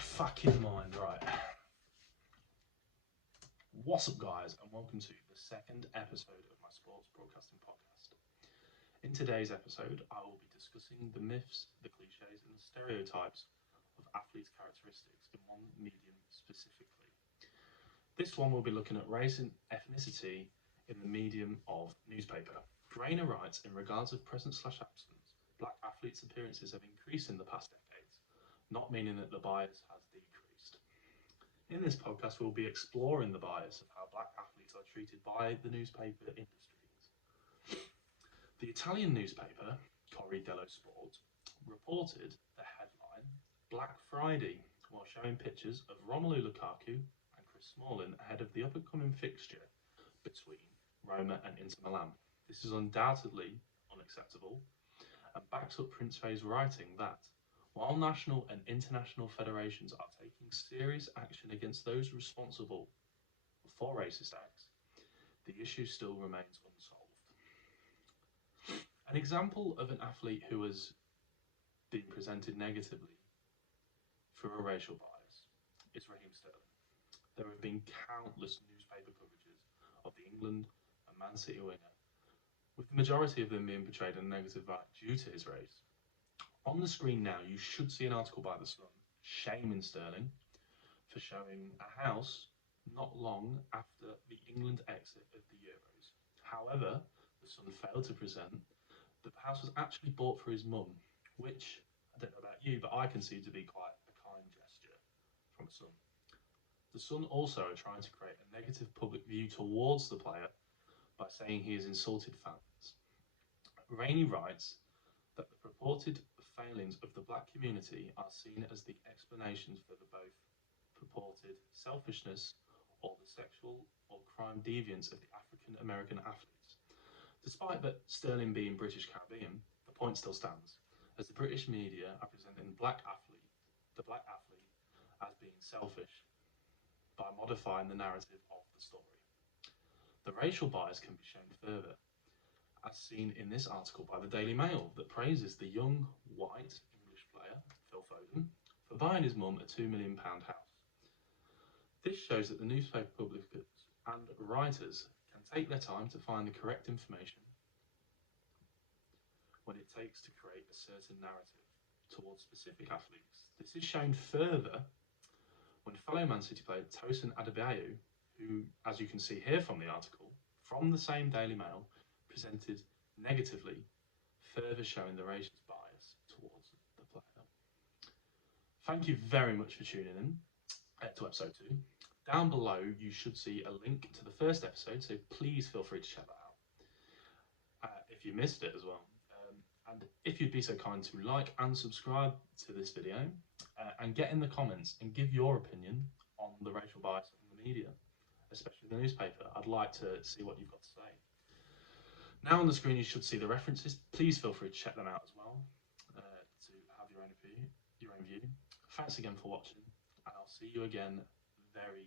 fucking mind, right? What's up, guys, and welcome to the second episode of my sports broadcasting podcast. In today's episode, I will be discussing the myths, the cliches, and the stereotypes of athletes' characteristics in one medium specifically. This one will be looking at race and ethnicity in the medium of newspaper. Grainer writes, in regards of presence/absence, black athletes' appearances have increased in the past decades, not meaning that the bias has decreased. In this podcast, we'll be exploring the bias of how black athletes are treated by the newspaper industries. The Italian newspaper, Corriere dello Sport, reported the headline Black Friday while showing pictures of Romelu Lukaku and Chris Smalling ahead of the up-and-coming fixture between Roma and Inter Milan. This is undoubtedly unacceptable and backs up Prince Faye's writing that while national and international federations are taking serious action against those responsible for racist acts, the issue still remains unsolved. An example of an athlete who has been presented negatively through a racial bias is Raheem Sterling. There have been countless newspaper coverages of the England and Man City winger, with the majority of them being portrayed in a negative light due to his race. On the screen now, you should see an article by The Sun shaming Sterling for showing a house not long after the England exit of the Euros. However, The Sun failed to present that the house was actually bought for his mum, which, I don't know about you, but I consider to be quite a kind gesture from The Sun. The Sun also are trying to create a negative public view towards the player by saying he has insulted fans. Rainey writes that the purported failings of the black community are seen as the explanations for the both purported selfishness or the sexual or crime deviance of the African American athletes. Despite that Sterling being British Caribbean, the point still stands, as the British media are presenting the black athlete as being selfish by modifying the narrative of the story. The racial bias can be shown further, as seen in this article by the Daily Mail that praises the young, white English player, Phil Foden, for buying his mum a £2 million house. This shows that the newspaper publicists and writers can take their time to find the correct information when it takes to create a certain narrative towards specific athletes. This is shown further when fellow Man City player Tosin Adebayo, who, as you can see here from the article, from the same Daily Mail, presented negatively, further showing the racist bias towards the player. Thank you very much for tuning in to episode 2. Down below, you should see a link to the first episode, so please feel free to check that out if you missed it as well. And if you'd be so kind to like and subscribe to this video and get in the comments and give your opinion on the racial bias in the media, especially the newspaper. I'd like to see what you've got to say. Now on the screen you should see the references. Please feel free to check them out as well to have your own view. Thanks again for watching, and I'll see you again very